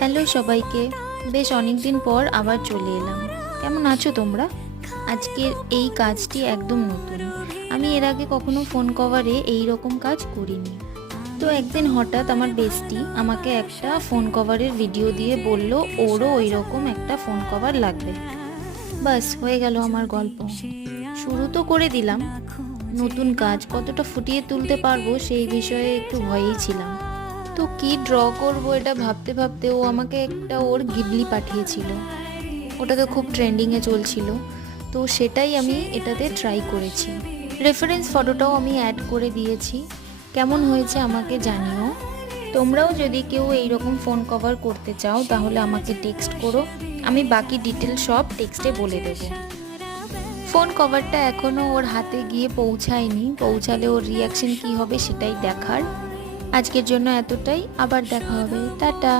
Hello সবাইকে। বেশ অনেক দিন পর আবার চলে এলাম। কেমন আছো তোমরা? আজকের এই কাজটি একদম নতুন। আমি এর আগে কখনো ফোন কভারে এই রকম কাজ করিনি। তো একদিন হঠাৎ আমার বেস্টি আমাকে একটা ফোন কভারের ভিডিও দিয়ে বলল ওরও ওই রকম একটা ফোন কভার লাগবে। বাস হয়ে গেল আমার গল্প। শুরু তো করে দিলাম। নতুন কাজ কতটা ফুটিয়ে তুলতে পারবো সেই বিষয়ে একটু ভয়েই ছিলাম। তো কি ড্র করব এটা ভাবতে ভাবতে ও আমাকে একটা ওর গিবলি পাঠিয়েছিল। ওটা তো খুব ট্রেন্ডিংয়ে চলছিল, তো সেটাই আমি এটাতে ট্রাই করেছি। রেফারেন্স ফটোটাও আমি অ্যাড করে দিয়েছি। কেমন হয়েছে আমাকে জানিও। তোমরাও যদি কেউ এইরকম ফোন কভার করতে চাও তাহলে আমাকে টেক্সট করো, আমি বাকি ডিটেল সব টেক্সটে বলে দেবো। ফোন কভারটা এখনও ওর হাতে গিয়ে পৌঁছায়নি, পৌঁছালে ওর রিয়াকশন কী হবে সেটাই দেখার। আজকের জন্য এতটাই, আবার দেখা হবে, টাটা।